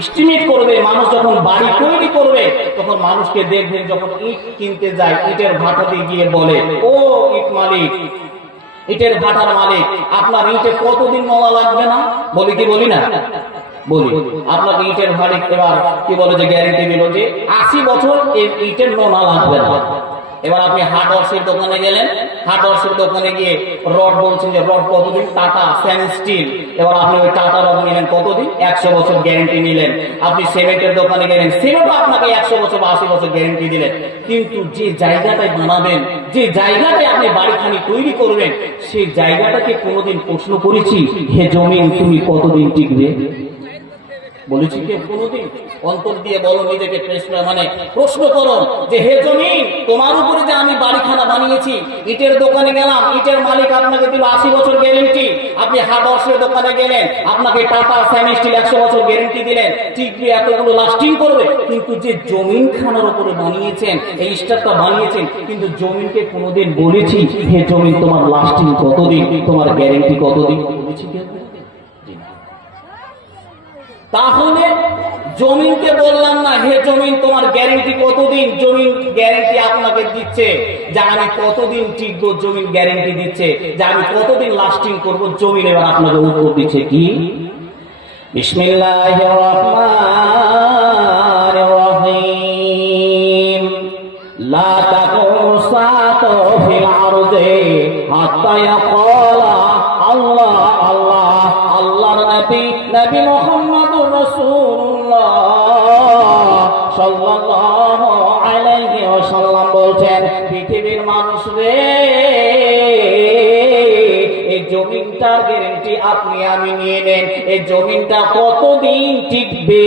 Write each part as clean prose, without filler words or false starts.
Estimate করবে। মানুষ যখন বাড়ি তৈরি করবে তখন মানুষকে দেখবেন যখন ইট কিনতে যায়, ইটের ভাটাতে গিয়ে বলে, ও ইট মালিক, ইটের ভাটার মালিক, আপনার ইটে কতদিন নলা লাগবে না? বলি কি বলি না? বলি। আপনাকে ইটের মালিক এবার কি বলে যে গ্যারেন্টি দিল যে 80 বছর এই ইটের নোনা লাগবে না। এবার আপনি হার্ডওয়ার্সের দোকানে গেলেন, হার্ডওয়ার্সের দোকানে গিয়ে রড বলছেন যে রড কতদিন? টাটা স্যান স্টিল। এবার আপনি ওই টাটা রড নিলেন কতদিন? 100 বছর গ্যারেন্টি নিলেন। আপনি সিমেন্টের দোকানে গেলেন, সিমেন্টও আপনাকে 100 বছর বা 80 বছর গ্যারেন্টি দিলেন। কিন্তু যে জায়গাটায় বানাবেন, যে জায়গাটায় আপনি বাড়িখানি তৈরি করবেন, সেই জায়গাটাকে কোনোদিন প্রশ্ন করেছি, হে জমিন তুমি কতদিন টিকবে? বলেছি কে কোনোদিন? অন্তর দিয়ে বলো নিজেকে, প্রশ্ন করো যে হে জমিন, তোমার উপরে যে আমি বাড়িখানা বানিয়েছি, ইটের দোকানে গেলাম, ইটের মালিক আপনাকে দিল 80 বছর গ্যারেন্টি। আপনি হার্ডওয়ার্সের দোকানে গেলেন, আপনাকে টাটা স্যান স্টিল 100 বছর গ্যারেন্টি দিলেন, টিকবে, এতগুলো লাস্টিং করবে। কিন্তু যে জমিন খানার উপরে বানিয়েছেন, এই স্ট্রাকচারটা বানিয়েছেন, কিন্তু জমিনকে কোনোদিন বলেছি হে জমিন তোমার লাস্টিং কতদিন, তোমার গ্যারেন্টি কতদিন? বলেছি কে? তাহলে জমিনকে বললাম না হে জমিন তোমার গ্যারেন্টি কতদিন? জমিন গ্যারেন্টি আপনাকে দিচ্ছে যে আমি কতদিন টিকবো, জমিন গ্যারেন্টি দিচ্ছে যে আমি কতদিন লাস্টিং করব। জমিন এবার আপনাকে উত্তর দিচ্ছে কি? বিসমিল্লাহির রহমানির রহিম। লা তাকুমু সাআতু ফিল আরদি হাত্তা ইয়াকালা আল্লাহ আল্লাহ। আল্লাহর নবী নবী মুহাম্মদুর রাসূলুল্লাহ সাল্লাল্লাহু আলাইহি ওয়াসাল্লাম বলছেন, পৃথিবীর মানুষ রে, এই জমিনটার গ্যারান্টি আপনি আমি নিয়ে নেন। এই জমিনটা কতদিন টিকবে,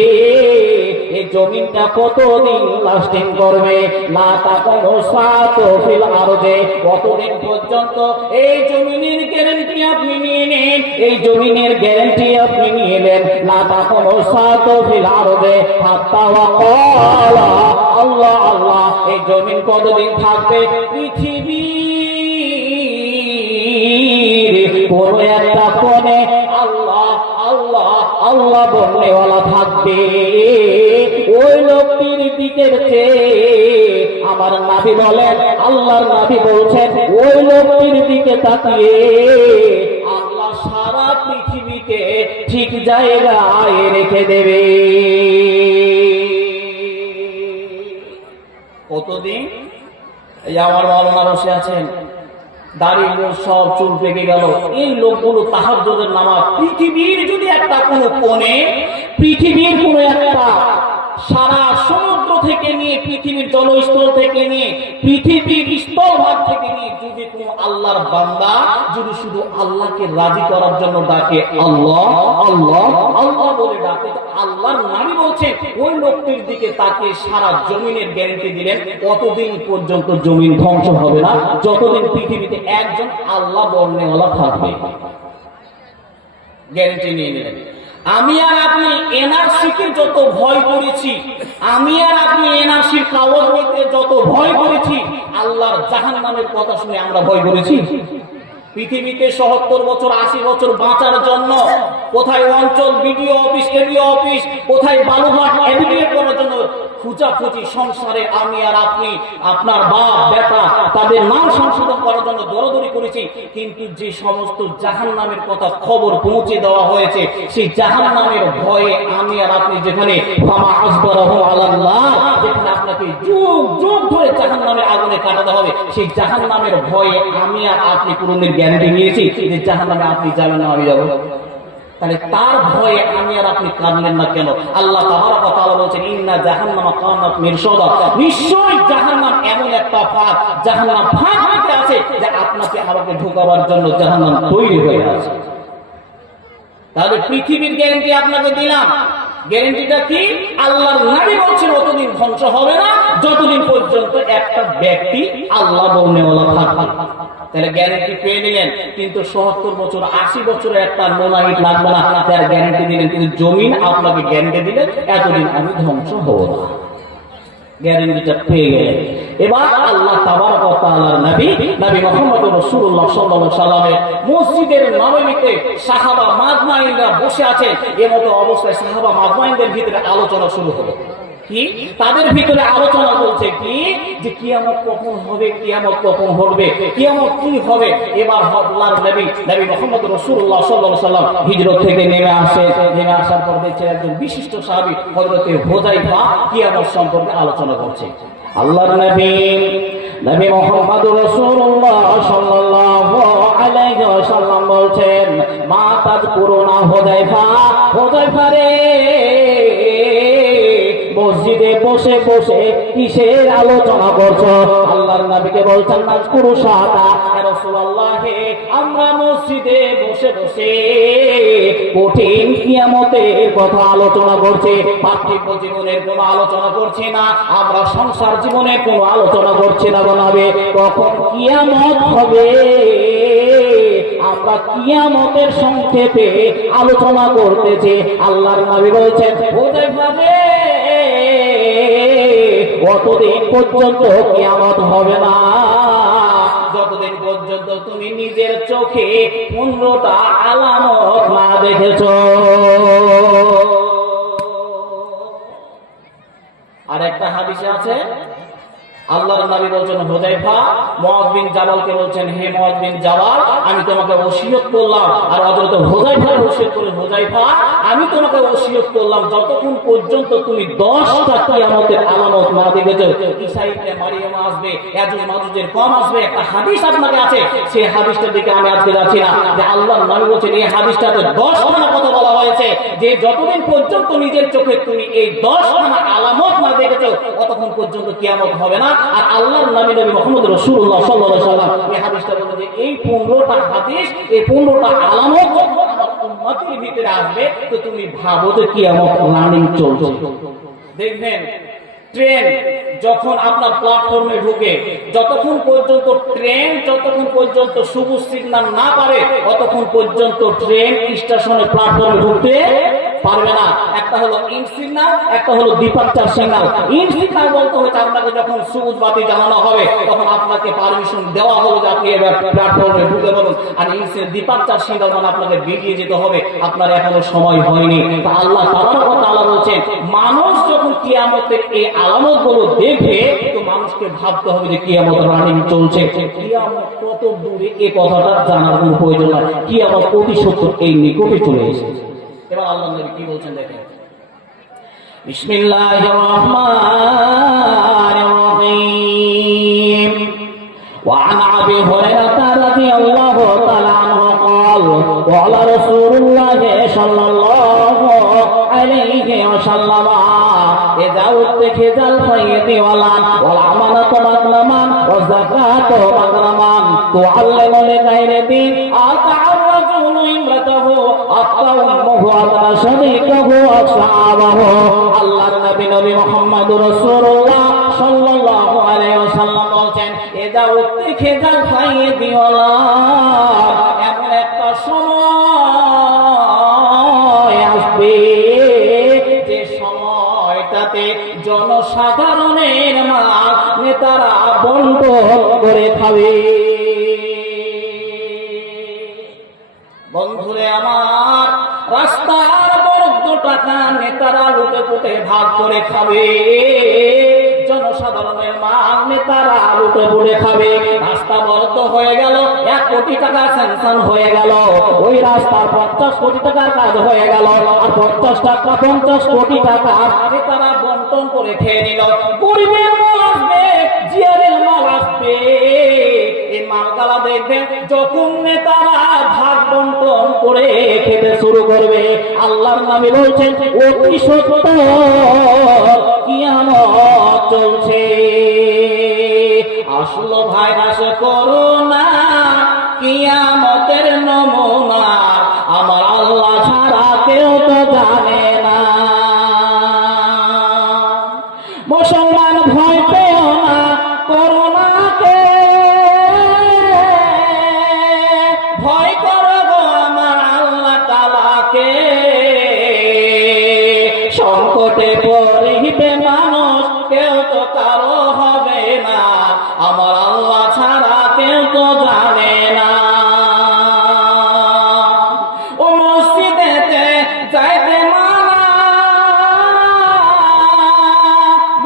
এই জমিনটা কতদিন লাস্টিং করবে। লা তাকুমু সাআতু ফিল আরদি, কতদিন পর্যন্ত এই জমিনের গ্যারান্টি আপনি নিয়ে নেন, এই জমিনের গ্যারান্টি আপনি নিয়ে নেন। লা তাকুমু সাআতু ফিল আরদি হাত্তা ওয়াকালা আল্লাহ আল্লাহ। এই জমিন কতদিন থাকবে? পৃথিবীর কোন একটা কোণে আল্লাহ আল্লাহ আল্লাহ বলনেওয়ালা থাকবে। ওই লোকটির দিকের চেয়ে আমার নবী বলেন, আল্লাহর নবী বলছেন, ওই লোকটির দিকে তাকিয়ে আল্লাহ সারা পৃথিবীকে ঠিক জায়গায় রেখে দেবে। কতদিন? এই আমার মাওলানা বসে আছেন, দাড়ি সব চুল পেকে গেল, এই লোকগুলো তাহাজ্জুদের নামাজ পৃথিবীর যদি একটা কোনো কোণে, পৃথিবীর কোনো একটা সারা সমুদ্র থেকে নিয়ে, পৃথিবীর জলস্থল থেকে নিয়ে, পৃথিবীর স্থলভাগ থেকে নিয়ে যদি কোনো আল্লাহর বান্দা যদি শুধু আল্লাহকে রাজি করার জন্য ডাকে, আল্লাহ আল্লাহ আল্লাহ বলে ডাকে, আল্লাহর নবী বলছেন ওই লোকটির দিকে তাকে সারা জমিনের গ্যারান্টি দিলেন, কতদিন পর্যন্ত জমিন ধ্বংস হবে না, যতদিন পৃথিবীতে একজন আল্লাহ বলনেওয়ালা থাকবে। গ্যারান্টি নিয়ে নিলেন। আমি আর আপনি এনআরসিকে যত ভয় করেছি, আমি আর আপনি এনআরসির কাগজ নিতে যত ভয় করেছি, আল্লাহর জাহান্নামের কথা শুনে আমরা ভয় করেছি? পৃথিবীতে ৭০ বছর ৮০ বছর বাঁচার জন্য কোথায় অঞ্চল বিডিও অফিস, এডিও অফিস, কোথায় বালুঘাট এভিডেন্ট করার জন্য খুঁজাখুঁজি, সংসারে আমি আর আপনি, আপনার বাপ বেটা, তাদের নাম সংশোধন করার জন্য দৌড়াদৌড়ি করেছি। কিন্তু যে সমস্ত জাহান্নামের কথা খবর পৌঁছে দেওয়া হয়েছে, সেই জাহান্নামের ভয়ে আমি আর আপনি যেখানে ফামা আসবারাহু আলাল্লাহ, যেখানে আপনাকে যুগ যুগ ধরে জাহান্নামের আগুনে কাটাতে হবে, সেই জাহান্নামের ভয়ে আমি আর আপনি কোনদিন গ্যারান্টি নিয়েছি যে জাহান্নামে আপনি যাবেন না, আমি যাব? তাহলে তার ভয়ে আমি আর আপনি কাঁদলেন না কেন? আল্লাহ তাবারক ওয়া তাআলা বলেছেন, ইন্না জাহান্নামা কানাত মিরসাদা, নিশ্চয়ই জাহান্নাম এমন একটা ফাঁদ, জাহান্নাম ফাঁদ হতে আছে যে আপনাকে আমাকে ঢোকাবার জন্য জাহান্নাম তৈরি হয়ে আছে। তাহলে পৃথিবীর গ্যারান্টি আপনাকে দিলাম, গ্যারান্টিটা কি? আল্লাহর নবী বলছেন অতদিন ধ্বংস হবে না যতদিন পর্যন্ত একটা ব্যক্তি আল্লাহ বলনেওয়ালা থাকবে। তাহলে গ্যারান্টি পেয়ে নিলেন, কিন্তু ৭০ বছর ৮০ বছরের একটা মোনাইট লাগবে না, তার গ্যারান্টি দিলেন। কিন্তু জমিন আপনাকে গ্যারান্টি দিলেন এতদিন আমি ধ্বংস হব না। গ্যারান্টিটা পেয়ে গেলেন। এবার আল্লাহ তাবারক ওয়া তাআলার নবী মুহাম্মদুর রাসূলুল্লাহ সাল্লাল্লাহু আলাইহি সাল্লামের মসজিদের নববীতে সাহাবা মাজমাইনরা বসে আছেন। এর মতো অবস্থায় সাহাবা মাজমাইনদের ভিতরে আলোচনা শুরু হলো। কি তাদের ভিতরে আলোচনা চলছে কি যে কিয়ামত কখন হবে, কিয়ামত কখন হবে, কিয়ামত কি হবে। এবার আল্লাহর নবী মুহাম্মদ রাসূলুল্লাহ সাল্লাল্লাহু আলাইহি সাল্লাম হিজরত থেকে নেমে আসার পর দেখছেন একজন বিশিষ্ট সাহাবী হযরত হুযায়ফা কিয়ামত সম্পর্কে আলোচনা করছে। আল্লাহর নবী মুহাম্মদ রাসূলুল্লাহ সাল্লাল্লাহু আলাইহি ওয়াসাল্লাম বলছেন, মা তাযকুরুনা হুযায়ফা রে, মসজিদে বসে বসে কিসের আলোচনা করছো? আল্লাহর নবীকে বলছেন, নাযকুরু শাহাদা ইয়া রাসূলুল্লাহ, আমরা মসজিদে বসে বসে কঠিন কিয়ামতের কথা আলোচনা করছি। পার্থিব জীবনের কোনো আলোচনা করছি না, আমরা সংসার জীবনের কোনো আলোচনা করছি না। বলবে কখন কিয়ামত হবে, আমরা কিয়ামতের সংক্ষেপে আলোচনা করতেছি। আল্লাহর নবী বলছেন, হুযায়ফা রে, কতদিন পর্যন্ত কিয়ামত হবে না, যতদিন পর্যন্ত তুমি নিজের চোখে 15টা আলামত না দেখেছ। আর একটা হাদিসে আছে, আল্লাহর নবী বলছেন হুযায়ফা মুআয বিন জাবালকে বলছেন, হে মুআয বিন জাবাল, আমি তোমাকে ওসিয়ত করলাম। আর হযরত হুযায়ফা ওসিয়ত করে, হুযায়ফা আমি তোমাকে ওসিয়ত করলাম যতক্ষণ পর্যন্ত তুমি 10টা কিয়ামতের আলামত না দেখেছো। ঈসা ইবনে মারইয়াম আসবে, ইয়াজুজ মাজুজের কম আসবে। একটা হাদিস আপনাকে আছে, সেই হাদিসটার দিকে আমি আজকে যাচ্ছি না। যে আল্লাহর নবী বলেন এই হাদিসটাতে 10খানা কথা বলা হয়েছে যে যতদিন পর্যন্ত নিজের চোখে তুমি এই 10খানা আলামত না দেখেছো ততক্ষণ পর্যন্ত কিয়ামত হবে না। আর আল্লাহর নবী মুহাম্মদ রাসূলুল্লাহ সাল্লাল্লাহু আলাইহি ওয়াসাল্লাম এই হাদিসটা বলে যে এই 15টা হাদিস, এই 15টা আলামত আমার উম্মতের ভিতরে আসবে, তো তুমি ভাবো যে কিয়ামত রানিং চলছে। দেখবেন ট্রেন যখন আপনার প্ল্যাটফর্মে ঢুকে, যতক্ষণ পর্যন্ত সবুজ সিগন্যাল না পাবে ততক্ষণ পর্যন্ত ট্রেন স্টেশনে প্ল্যাটফর্মে ঢুকতে পারবে না। একটা হলো ইন সিগন্যাল, একটা হলো ডিপারচার সিগন্যাল। ইন সিগন্যাল বলতে হচ্ছে আপনাকে যখন সবুজ বাতি জ্বালানো হবে তখন আপনাকে পারমিশন দেওয়া হবে যে আপনি এবার প্ল্যাটফর্মে ঢুকে পড়ুন। আর ডিপারচার সিগন্যাল মানে আপনাকে বেরিয়ে যেতে হবে, আপনার এখনো সময় হয়নি। তা আল্লাহ তাবারক ওয়া তাআলা বলছেন, মানুষ যখন কিয়ামতের এই আলামতগুলো দেখবে তো মানুষকে ভাবতে হবে যে কিয়ামত রানিং চলছে। কিয়ামত কত দূরে এই কথাটা জানার কোনো প্রয়োজন নাই, কিয়ামত অতি সত্বর এই নিকটে চলে এসেছে। এবার আল্লাহর নবী কি বলছেন দেখেন, বিসমিল্লাহির রহমানির রহিম। ওয়া আন আবি হুরায়রা রাদিয়াল্লাহু তাআলা আনহু قال قال رسول الله صلى الله عليه وسلم إذا اتخذ الخيط والأمانة مغنما والزكاة مغنما تعلم لغير دين أطاع الرجل امرأته أطاع أمه أطاع صديقه أصحابه। আল্লাহর নবী মুহাম্মদুর রাসূলুল্লাহ সাল্লাল্লাহু আলাইহি ওয়াসাল্লাম বলেন, إذا اتخذ الخيط এমন একটা সময় আসবে যে সময়টাতে জনসাধারণের মাল নেতারা বন্টন করে খাবে। বন্ধুরে আমার, রাস্তার বরাদ্দ টাকা নেতারা লুটে পুটে ভাগ করে খাবে, জনসাধারণের মাল নেতারা লুটে পুটে খাবে। রাস্তা বরাদ্দ হয়ে গেল, 1 কোটি টাকা স্যাংশন হয়ে গেল, ওই রাস্তার 50 কোটি টাকার কাজ হয়ে গেল, আর 50 কোটি টাকা নেতারা বন্টন করে খেয়ে নিল। গরিবের মাল আসবে, জিয়ারের মাল আসবে, এই মালগালা দেখবে যখন নেতারা ভাগ বন্টন করে খেতে শুরু করবে। আল্লাহর নবী বলছেন, অতি সত্য কিয়ামত চলছে। আসলো ভাইরাস করোনা কিয়ামতের নমুনা, আমার আল্লাহ ছাড়া কেউ তো জানে না। মুসলমান ভয় পেও না করোনাকে, ভয় করো গো আমার আল্লাহ তাআলাকে। সংকটে পড়িবে মানুষ কেউ তো কারো হবে না, আমার আল্লাহ ছাড়া কেউ তো জানে না। ও মসজিদেতে যাইতে মানা,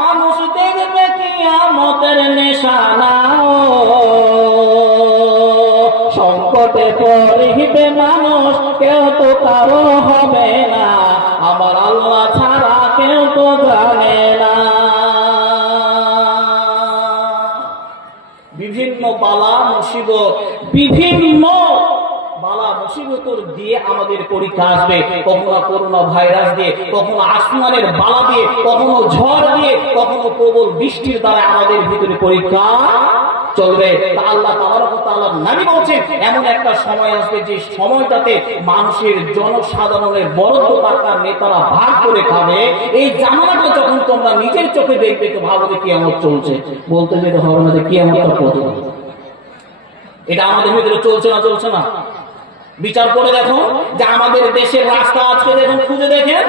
মানুষ দেখবে কিয়ামতের নিশানা। সংকটে পড়িবে মানুষ, কেউ তো কারো হবে না, আমার আল্লাহ ছাড়া কেউ তো জানে না। বিভিন্ন বালা মুসিবত, বিভিন্ন বালা মুসিবতর দিয়ে আমাদের পরীক্ষা আসবে। কখনো করোনা ভাইরাস দিয়ে, কখনো আসমানের বালা দিয়ে, কখনো ঝড় দিয়ে, কখনো প্রবল বৃষ্টির দ্বারা আমাদের ভিতরে পরীক্ষা চলবে। আল্লাহ তাবারক ওয়া তাআলা নবী বলেছেন এমন একটা সময় আসবে যে সময়টাতে মানুষের জনসাধারণের বরাদ্দ টাকা নেতারা ভাগ করে খাবে। এই জামানাটা যখন তোমরা নিজের চোখে দেখবে তো ভাবো যে কিয়ামত চলছে, বলতে যেতে হবে না যে কিয়ামতটা কত। এটা আমাদের ভিতরে চলছে না, চলছে না? বিচার করে দেখো যে আমাদের দেশের রাস্তা আজকে দেখুন, খুঁজে দেখেন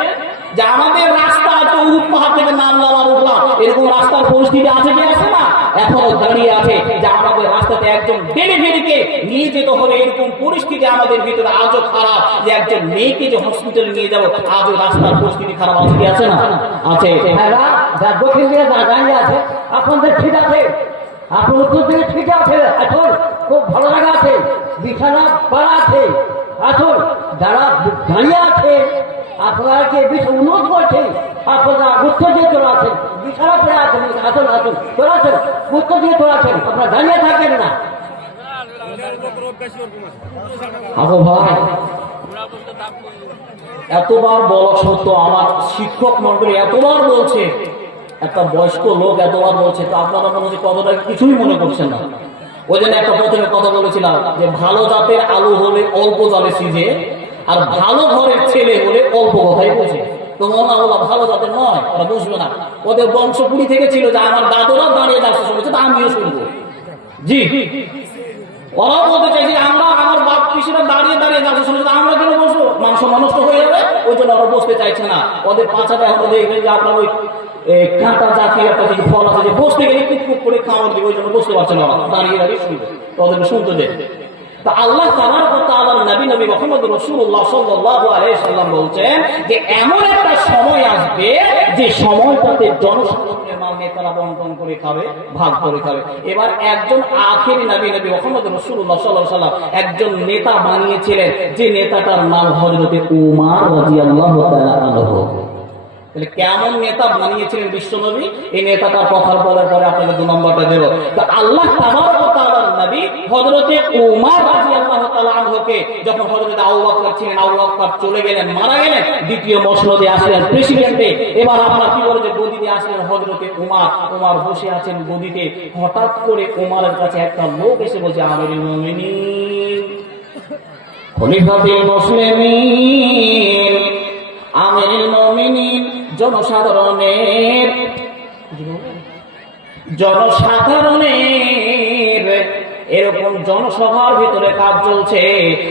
যে আমাদের রাস্তা আজকে উহুদ পাহাড় থেকে নামলাম আর উঠলাম, এরকম রাস্তার পরিস্থিতি আছে কি আছে না? এখনো দাঁড়িয়ে আছে যে আমাদের রাস্তাতে একজন ডেলিভারিকে নিয়ে যেতে হবে, এরকম পরিস্থিতি আমাদের ভিতরে আজও খারাপ। যে একজন মেয়েকে যে হসপিটালে নিয়ে যাবো, আজও রাস্তার পরিস্থিতি খারাপ আছে কি আছে না? আছে। দক্ষিণ দিকে দাঁড়িয়ে আছে, আপনাদের ঠিক আছে, আপনার উত্তর দিকে ঠিক আছে, এখন খুব ভালো জায়গা আছে, বিছানা পাড়া আছে, আসুন যারা দাঁড়িয়ে আছে আপনাকে বেশি উন্নত করছে, আপনারা উত্তর দিয়ে চলে আছেন, বিছানা পড়ে আছেন, আসুন আসুন চলে আছেন, উত্তর দিয়ে চলে আছেন, আপনারা দাঁড়িয়ে থাকেন না। আগো ভাই, এতবার বলা সত্য আমার শিক্ষক মন্ডলী এতবার বলছে, একটা বয়স্ক লোক এতবার বলছে, তো আপনারা মনে হচ্ছে কতটা কিছুই মনে করছেন না। ওই জন্য একটা প্রথমে কথা বলেছিলাম যে ভালো জাতের আলু হলে অল্প জলে সিজে, আর ভালো ঘরের ছেলে হলে অল্প কথাই বোঝে। তো মনে ওরা ভালো জাতের নয়, ওরা বুঝবে না। ওদের বংশপুরি থেকে ছিল যে আমার দাদুরা দাঁড়িয়ে যাচ্ছে শুনেছে, তা আমিও শুনবো। জি, ওরাও বলতে চাইছে আমরা আমার বাপ পিসিরা দাঁড়িয়ে দাঁড়িয়ে যাচ্ছে শুনেছে, আমরা কেন বসবো, মাংস নষ্ট হয়ে যাবে। ওই জন্য ওরা বসতে চাইছে না। ওদের পাছাটা এখন দেখবেন যে আপনার ওই কাঁটা জাতীয় একটা যে ফল আছে, যে বসতে গেলে টুকটুক করে খাওয়ার দিবে, ওই জন্য বসতে পারছে না, দাঁড়িয়ে দাঁড়িয়ে শুনবে, ওদেরকে শুনতে দেয়। তা আল্লাহ তাবারক ওয়া তাআলার নবী মুহাম্মদ রাসূলুল্লাহ সাল্লাল্লাহু আলাইহি সাল্লাম বলছেন যে এমন একটা সময় আসবে যে সময়টাতে জনসাধারণের মাল নেতারা বন্টন করে খাবে, ভাগ করে খাবে। এবার একজন আখেরি নবী মুহাম্মদ রাসূলুল্লাহ সাল্লাল্লাহু আলাইহি সাল্লাম একজন নেতা বানিয়েছিলেন, যে নেতাটার নাম হযরতে উমর রাদিয়াল্লাহু তাআলা আনহু। তাহলে কেমন নেতা বানিয়েছিলেন বিশ্বনবী, এই নেতাটার কথা বলার পরে আপনাকে 2 নম্বরটা দেব। তো আল্লাহ তাবারক ওয়া তাআলার নবী হযরতে উমর রাদিয়াল্লাহু তাআলা আনহুকে যখন হযরতে আবু বকর ছিলেন, আবু বকর চলে গেলেন, মারা গেলেন, দ্বিতীয় মসনদে আসলেন প্রেসিডেন্টে। এবার আপনারা কি বলে যে গদিতে আসলেন হযরতে উমর, উমর বসে আছেন গদিতে। হঠাৎ করে উমরের কাছে একটা লোক এসে বলছে, আমিরুল মুমিনিন খলিফাতুল মুসলিমিন, আমিরুল মুমিনিন, জনসাধারণের এরকম জনসভার ভিতরে কাজ চলছে,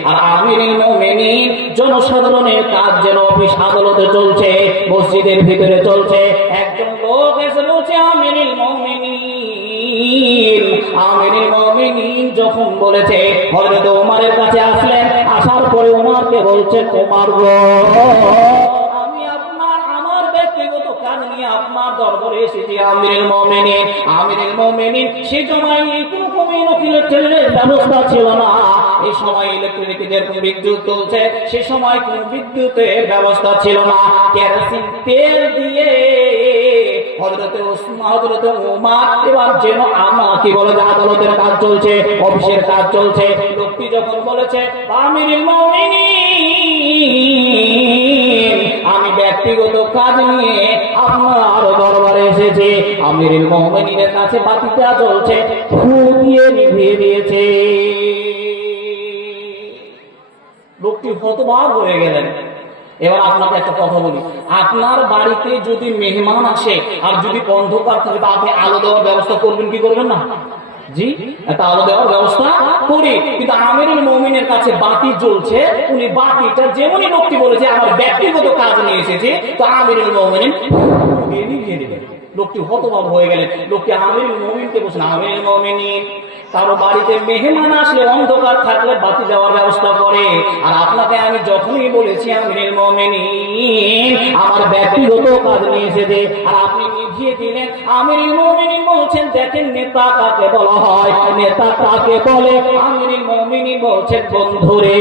আর আমিরুল মুমিনিন জনসাধারণের কাজ যেন অফিস আদালতে চলছে, মসজিদের ভিতরে চলছে। একজন লোক এসে বলছে, আমিরুল মুমিনিন যখন বলেছে, হযরত ওমরের কাছে আসলেন, আসার পরে ওমরকে বলছেন, ওমর গো, আপনার দরবারে এসেছি। আমিরুল মুমিনিন সে সময় কোনো ইলেকট্রিকের ব্যবস্থা ছিল না, এই সময় ইলেকট্রিকের বিদ্যুৎ চলছে, সে সময় কোন বিদ্যুতের ব্যবস্থা ছিল না। কেরোসিন তেল দিয়ে হযরতে ওমর এবার যেন আমরা কি বলে যে আদালতের কাজ চলছে, অফিসের কাজ চলছে। লোকটি যখন বলেছে, আমিরুল মুমিনিন আমি ব্যক্তিগত কাজ নিয়ে আপনার দরবারে এসেছি, আমিরুল মুমিনিনের কাছে বাতিটা জ্বলছে, ফু দিয়ে নিভিয়ে দিয়েছে। লোকটি হতবাক হয়ে গেলেন। এবার আপনাকে একটা কথা বলি, আপনার বাড়িতে যদি মেহমান আসে আর যদি অন্ধকার থাকে, তা আপনি আলো দেওয়ার ব্যবস্থা করবেন কি করবেন না? জি, একটা আলো দেওয়ার ব্যবস্থা করি। কিন্তু আমিরুল মুমিনের কাছে বাতি জ্বলছে, উনি বাতিটা যেমনই লোকটি বলেছে আমার ব্যক্তিগত কাজ নিয়ে এসেছে, তো আমিরুল মুমিন নিভিয়ে দিবেন। লোকটি হতবাক হয়ে গেলেন। লোকটি আমিরুল মুমিনকে বলছেন, আমিরুল মুমিনিন, কারো বাড়িতে মেহমান আসলে অন্ধকার থাকলে বাতি দেওয়ার ব্যবস্থা করে, আর আপনাকে আমি যখনই বলেছি আমিরুল মুমিনিন আমার ব্যক্তিগত কাজ নিয়ে এসেছে, আর আপনি নিভিয়ে দিলেন। আমিরুল মুমিনিন বলছেন, দেখেন নেতা কাকে বলা হয়, নেতা কাকে বলে? আমিরুল মুমিনিন বলছেন, বন্ধুরে,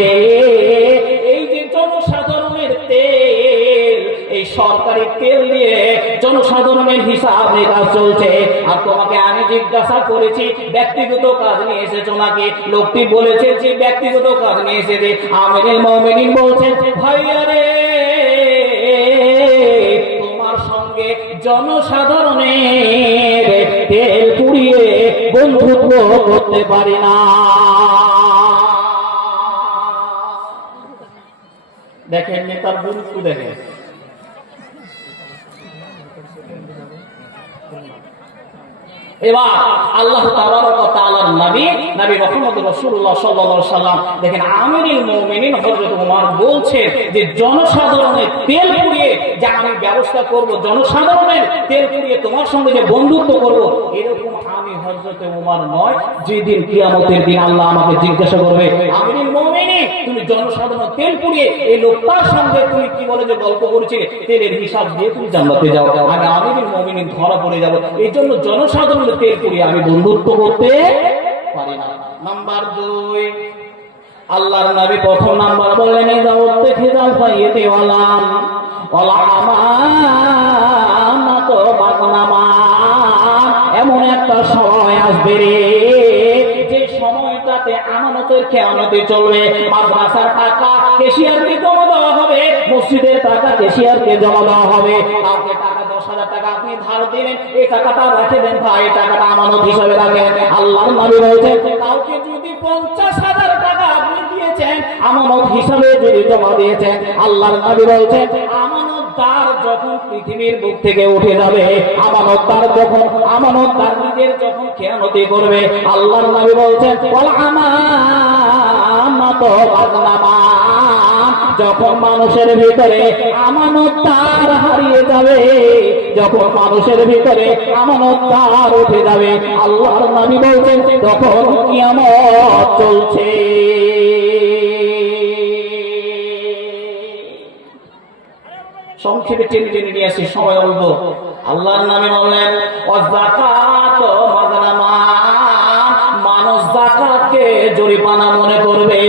এই যে জনসাধারণের তেল, এই সরকারি তেল দিয়ে জনসাধারণের হিসাব নিকাশ চলছে, আর তোমাকে আমি জিজ্ঞাসা করেছি ব্যক্তিগত কাজ নিয়ে এসেছো নাকি? লোকটি বলেছে যে ব্যক্তিগত কাজ নিয়ে এসেছে। আমিরুল মুমিনিন বলছেন, ভাইয়া রে, তোমার সঙ্গে জনসাধারণের তেল পুড়িয়ে বন্ধুত্ব করতে পারি না। দেখেন নেতার গুরুত্ব দেখেন। এবার আল্লাহ তাবারক ওয়া তাআলার নবী মুহাম্মদ রাসূলুল্লাহ সাল্লাল্লাহু আলাইহি সাল্লাম দেখেন আমিরুল মুমিনিন হযরত ওমর বলছেন যে জনসাধারণের তেল পুড়িয়ে যে আমি ব্যবস্থা করব, জনসাধারণের তেল পুড়িয়ে তোমার সঙ্গে যে বন্ধুত্ব করব, এরকম আমি হযরত ওমর নয়, যেদিন কিয়ামতের দিন আল্লাহ আমাকে জিজ্ঞাসা করবে, আমিরুল মুমিনিন তুমি জনসাধারণের তেল পুড়িয়ে এই লোকটার সঙ্গে তুমি কি বলে যে গল্প করেছিলে, তেলের হিসাব দিয়ে তুমি জান্নাতে যাও, আমি আমিরুল মুমিনিন ধরা পড়ে যাব। এই জন্য জনসাধারণের তেল পুড়িয়ে আমি বন্ধুত্ব করতে পারি না। নাম্বার 2, আল্লাহর নবী প্রথম নাম্বার বললেন, ইজাওয়াত খিজাল ফাইয়াতি ওয়ালাম ওয়ালা আমানাত বাগনামা, এমন একটা সময় আসবে রে যে সময়টাতে আমানতের খেয়ানতি চলবে। মাদ্রাসার টাকা ক্যাশিয়ারকে জমা দেওয়া হবে, মসজিদের টাকা ক্যাশিয়ারকে জমা দেওয়া হবে। কাউকে টাকা 10,000 টাকা আপনি ধার দিলেন, এই টাকাটা রেখে দেন ভাই, টাকাটা আমানত হিসাবে রাখেন। আল্লাহর নবী বলেছেন, কাউকে যদি 50,000 টাকা আপনি দিয়েছেন আমানত হিসাবে যদি জমা দিয়েছেন, আল্লাহর নবী বলেছেন আমানতদার যখন পৃথিবীর বুক থেকে উঠে যাবে, আমানতদার নিজের যখন খেয়ানতি করবে, আল্লাহর নবী বলছেন ওয়াল আমানাতু বাগনামা, যখন মানুষের ভিতরে আমানতদার হারিয়ে যাবে, যখন মানুষের ভিতরে আমানতদার উঠে যাবে, আল্লাহর নবী বলছেন তখন কিয়ামত চলছে। সংক্ষেপে টেনে টেনে নিয়ে আসি, সময় অল্প। আল্লাহর নামে বললেন ওয়াযাকাত মাগনামা, মানুষ যাকাতকে জরিমানা মনে করবে,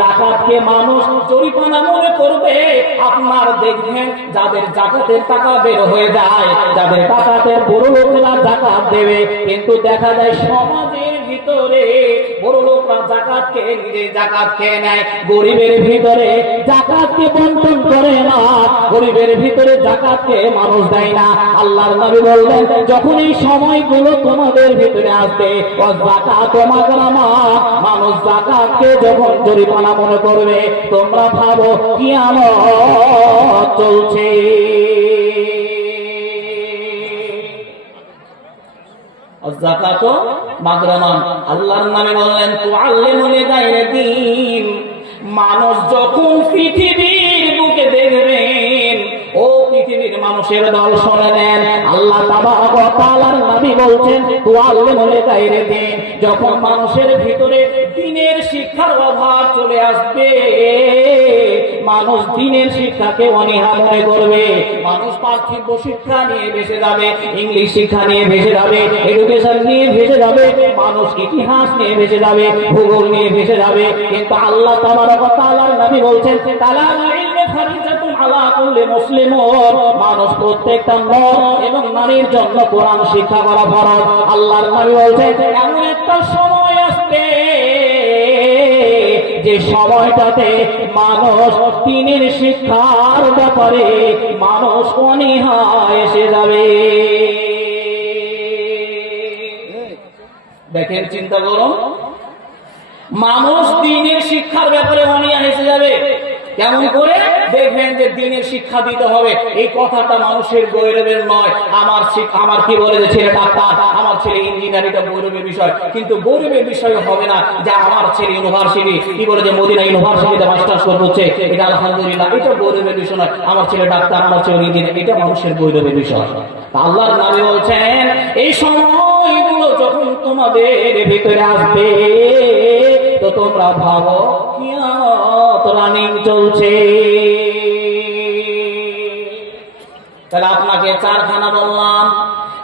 যাকাতকে মানুষ জরিমানা মনে করবে। আপনার দেখবেন যাদের যাকাতের টাকা বের হয়ে যায়, যাদের টাকাতের বড় লোকরা যাকাত দেবে, কিন্তু দেখা যায় সমাজের ভিতরে বড় লোকরা যাকাতকে নিজে যাকাত খেয়ে নেয়, গরিবের ভিতরে যাকাতকে বন্টন করে না, গরিবের ভিতরে যাকাতকে মানুষ দেয় না। আল্লাহর নবী বললেন যখন এই সময়গুলো তোমাদের ভিতরে আসবে, যাকাত মাগনামা, মানুষ যাকাতকে যখন জরিমানা মনে করবে, তোমরা ভাবো কিয়ামত চলছে। যাকাত মাগনামা, আল্লাহর নামে বললেন তুআল্লিমুল গায়রিদ্দিন, মানুষ যখন পৃথিবীর বুকে দেখবেন, ও পৃথিবীর মানুষের দল শুনে নেন, আল্লাহ তাবারক ওয়া তাআলার নবী বলছেন তুআল্লিমুল গায়রিদ্দিন, যখন মানুষের ভিতরে দ্বীনের শিক্ষার অভাব চলে আসবে, মানুষ দ্বীনের শিক্ষাকে অনীহা মনে করবে, মানুষ পার্থিব শিক্ষা নিয়ে ভেসে যাবে, ইংলিশ শিক্ষা নিয়ে ভেসে যাবে, এডুকেশন নিয়ে ভেসে যাবে, মানুষ ইতিহাস নিয়ে ভেসে যাবে, ভূগোল নিয়ে ভেসে যাবে। কিন্তু আল্লাহ তাবারক ওয়া তাআলার নবী বলছেন তালাবুল ইলমি ফারিজাতুন আলা কুল্লি মুসলিমিন, মানুষ প্রত্যেকটা নর এবং নারীর জন্য কোরআন শিক্ষা করা ফরজ। আল্লাহর নবী বলছেন এমন একটা সময় আসবে যে সময়টাতে মানুষ দ্বীনের শিক্ষার ব্যাপারে মানুষ অনীহা এসে যাবে। দেখেন, চিন্তা করুন, মানুষ দ্বীনের শিক্ষার ব্যাপারে অনীহা এসে যাবে। কেমন করে? দেখবেন যে দিনের শিক্ষা দিতে হবে, এই কথাটা মানুষের গৌরবের নয়। আমার কি বলে যে ছেলে ডাক্তার, আমার ছেলে ইঞ্জিনিয়ার, এটা গৌরবের বিষয়। কিন্তু গৌরবের বিষয় হবে না যে আমার ছেলে ইউনিভার্সিটি, কি বলে যে মদিনা ইউনিভার্সিটিতে মাস্টার্স করছে, এটা আলহামদুলিল্লাহ, এটা গৌরবের বিষয় নয়। আমার ছেলে ডাক্তার, আমার ছেলে ইঞ্জিনিয়ার, এটা মানুষের গৌরবের বিষয়। আল্লাহর নবী বলছেন এই সময়গুলো যখন তোমাদের ভিতরে আসবে তো তোমরা ভাবো কিয়ামত রানিং চলছে। তাহলে আপনাকে চারখানা বললাম,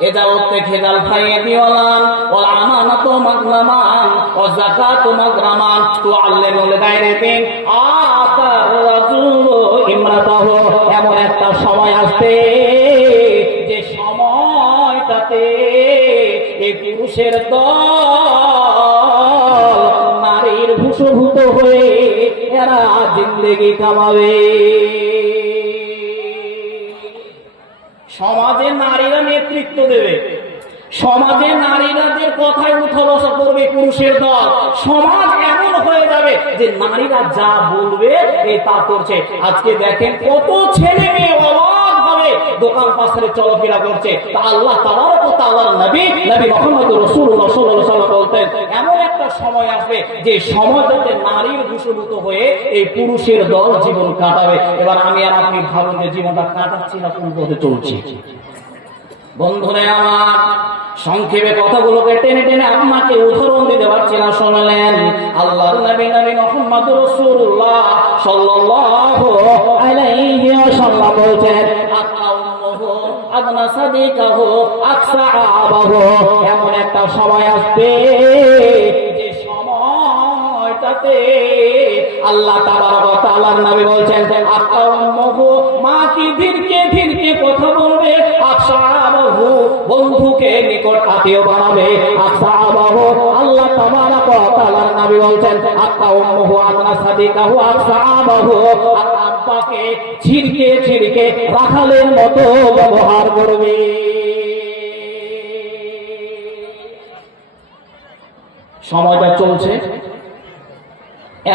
এজাওতে খেজাল ফাইয়ে দিওয়ালাম ওয়াল আমানাতু মাগনামান ওয়া যাকাতু মাগরামান তুআল্লিমুল গায়রিবিন আতার রাজুল ইমরাতাহু। এমন একটা সময় আসবে যে সময়টাতে এই পুরুষের দল নারীর ভূষভূত হয়ে এরা জিন্দেগি কামাবে। সমাজে নারীরা নেতৃত্ব দেবে, সমাজে নারীরাদের কথায় উঠা বসা করবে পুরুষের দল। সমাজ এমন হয়ে যাবে যে নারীরা যা বলবে এই তা করছে। আজকে দেখেন কত ছেলে মেয়ে অবাক ভাবে দোকান পাশে চলাফেরা করছে। তা আল্লাহ তাবারক ওয়া তাআলার নবী মুহাম্মদ রাসূলুল্লাহ সাল্লাল্লাহু আলাইহি ওয়াসাল্লাম বলতেন এমন একটা সময় আসবে যে সমাজে নারীর ভূষভূত হয়ে এই পুরুষের দল জীবন কাটাবে। এবার আমি আর আপনি ভাবুন যে জীবনটা কাটাচ্ছি না কোন পথে চলছি। বন্ধুরা আমার, সংক্ষেপে কথাগুলোকে টেনে টেনে আপনাকে উদাহরণ দিতে পারছি না, শুনলেন। আল্লাহর নবী মুহাম্মদ রাসূলুল্লাহ সাল্লাল্লাহু আলাইহি ওয়াসাল্লাম বলেন আকাউমহু আদনা সাদিকাহু আকসাআবাহু। এমন একটা সময় আসবে যে সময়টাতে আল্লাহ তাবারক ওয়া তাআলার নবী বলছেন আকাউমহু, মা কি ধীরকে ধীরকে কথা বলবে, আকসাআবাহু বন্ধুকে নিকট আত্মীয় বানাবে, আকসাআবাহু আল্লাহ তাবারক ওয়া তাআলার নবী বলছেন আকাউমহু আদনা সাদিকাহু আকসাআবাহু, আব্বাকে ছিড়কে ছিড়কে রাখালের মতো ব্যবহার করবে। সময়টা চলছে,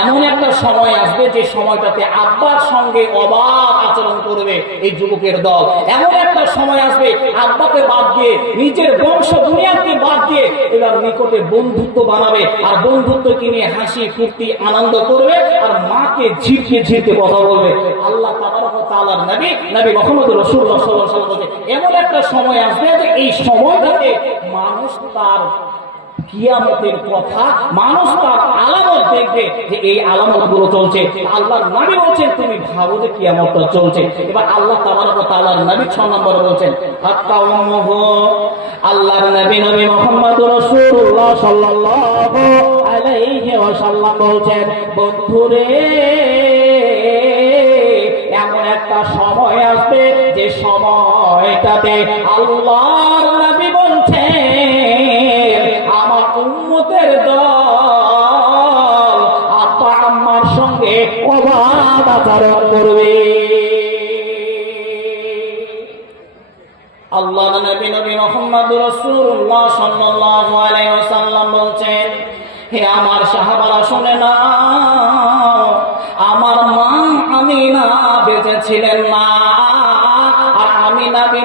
এমন একটা সময় আসবে যে সময়টাতে আব্বার সঙ্গে অবাক আচরণ করবে এই যুবকের দল। এমন একটা সময় আসবে আব্বাকে বাদ দিয়ে, নিজের বংশ দুনিয়াকে বাদ দিয়ে এবার নিকটে বন্ধুত্ব বানাবে, আর বন্ধুত্বকে নিয়ে হাসি ফুর্তি আনন্দ করবে, আর মাকে ঝিরকে ঝিরকে কথা বলবে। আল্লাহ তাবারক ওয়া তাআলার নবী মুহাম্মদ রাসূলুল্লাহ সাল্লাল্লাহু আলাইহি ওয়াসাল্লাম এমন একটা সময় আসবে যে এই সময়টাতে মানুষ তার কিয়ামতের কথা, মানুষ তার আলামত দেখবে যে এই আলামত গুলো চলছে। আল্লাহর নবী বলছেন তুমি ভাবো যে কিয়ামতটা চলছে। এবার আল্লাহ তাবারক ওয়া তাআলার নবী 6 নম্বরে বলছেন আকাউমহু, আল্লাহর নবী মুহাম্মদ রাসূলুল্লাহ সাল্লাল্লাহু আলাইহি ওয়াসাল্লাম বলছেন বন্ধুরে এমন একটা সময় আসবে যে সময়টাতে আল্লাহর নবী বলছেন আমার উম্মতের দল আব্বা আম্মার সঙ্গে অবাধ আচরণ করবে। আল্লাহর নবী মুহাম্মদ রাসূলুল্লাহ সাল্লাল্লাহু আলাইহি ওয়াসাল্লাম বলছেন হে আমার সাহাবারা শুনে না, আমার মা আমিনা বেঁচে ছিলেন না, আর আমি নবী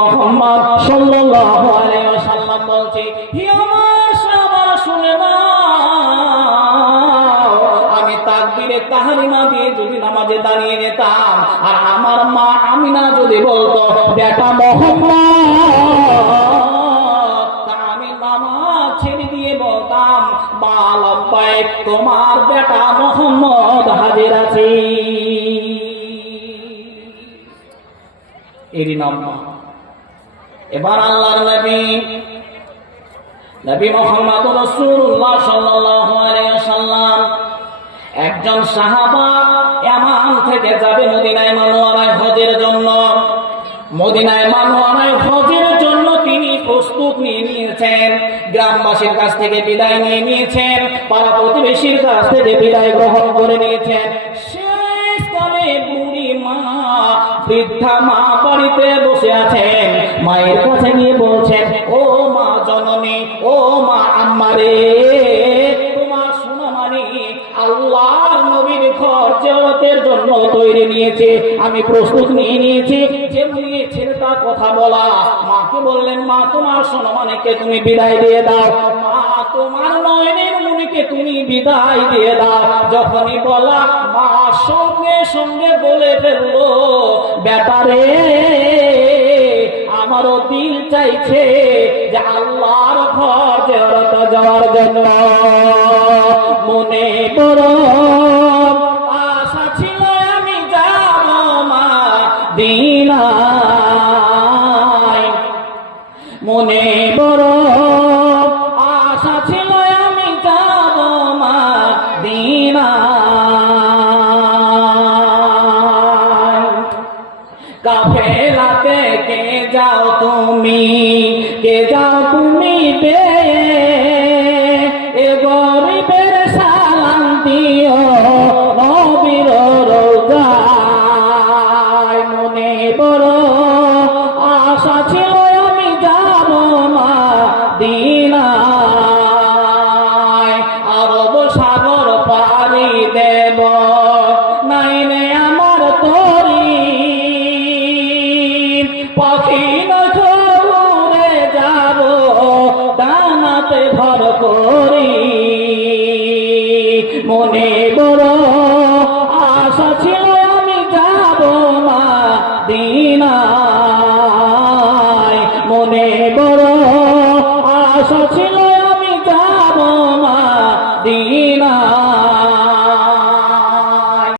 মুহাম্মদ সাল্লাল্লাহু আলাইহি ওয়াসাল্লাম বলছি হে আমার সাহাবারা শুনে না, আমি তাকবীরে তাহরিমা দিয়ে যদি নামাজে দাঁড়িয়ে যেতাম, আর আমার মা আমিনা যদি বলতো বেটা মুহাম্মদ, তোমার বেটা মুহাম্মদ হাজির আছে। এরই নাম। এবার আল্লাহর নবী মুহাম্মদ রাসূলুল্লাহ সাল্লাল্লাহু আলাইহি ওয়াসাল্লাম একজন সাহাবা ইয়ামান থেকে যাবে মদিনায় মানওয়ারায় হজের জন্য। মদিনায় মানওয়ারায় হজের জন্য তিনি প্রস্তুত নিয়ে নিয়েছেন, গ্রামবাসীর কাছ থেকে বিদায় নিয়ে নিয়েছেন, পাড়া প্রতিবেশীর কাছ থেকে বিদায় গ্রহণ করে নিয়েছেন। শেষকালে বুড়ি মা, বৃদ্ধা মা বাড়িতে বসে আছেন, মায়ের কাছে গিয়ে বলছেন ও মা জননী, ও মা আম্মারে, তোমার সোনামানি আল্লাহর নবীর জন্য তৈরি নিয়েছে, আমি প্রস্তুত নিয়ে নিয়েছি। যেমনি ছেলেটা কথা বলা, মাকে বললেন, মা তোমার সোনামানিকে তুমি বিদায় দিয়ে দাও, মা তোমার নয়নের মনিকে তুমি বিদায় দিয়ে দাও। যখনই বলা, মা সঙ্গে সঙ্গে বলে ফেললো, বেটারে আমারও দিল চাইছে যে আল্লাহর ঘর জিয়ারত যাওয়ার জন্য। মনে বড় আশা ছিল আমি যাব মদিনায়, মনে বড় আশা ছিল আমি যাব মদিনায়। কাফেলাতে কে যাও তুমি, কে যাও তুমি এ গরিবের সালাম দিও নবীর রওজায়। মনে বড় আশা ছিল আমি যাব মদিনায়। আরব সাগর পাড়ি দেব, নাইনে আমার তরি পাখি না উড়ে যাব ডানাতে ভর করি। মনে বড় আশা ছিল আমি যাব মদিনায়, মনে বড় আশা ছিল আমি যাব মদিনায়।